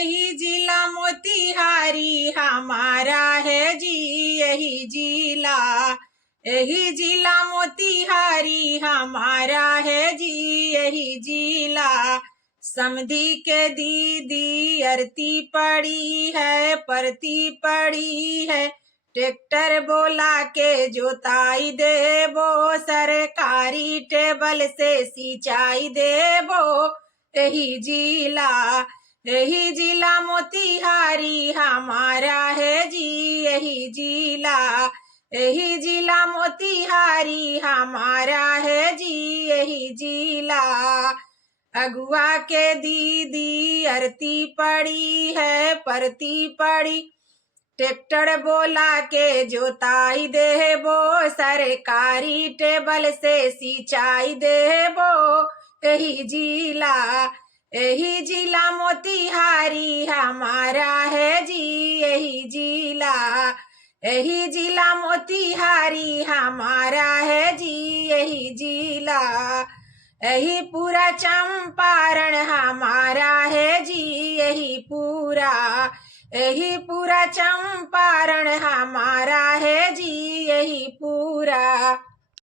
यही जिला मोतिहारी हमारा है जी, यही जिला, यही जिला मोतिहारी हमारा है जी, यही जिला। समधी के दीदी अरती पड़ी है, परती पड़ी है, ट्रैक्टर बोला के जोताई देबो, सरकारी टेबल से सिंचाई देबो, यही जिला, यही जिला मोतिहारी हमारा है जी, यही जिला, यही जिला मोतिहारी हमारा है जी, यही जिला। अगुआ के दीदी अरती पड़ी है, परती पड़ी, ट्रैक्टर बोला के जोताई देबो, सरकारी टेबल से सिंचाई देबो, यही जिला, यही जिला मोतिहारी हमारा है जी, यही जिला, यही जिला मोतिहारी हमारा है जी, यही जिला। यही पूरा चंपारण हमारा है जी, यही पूरा, यही पूरा चंपारण हमारा है जी, यही पूरा।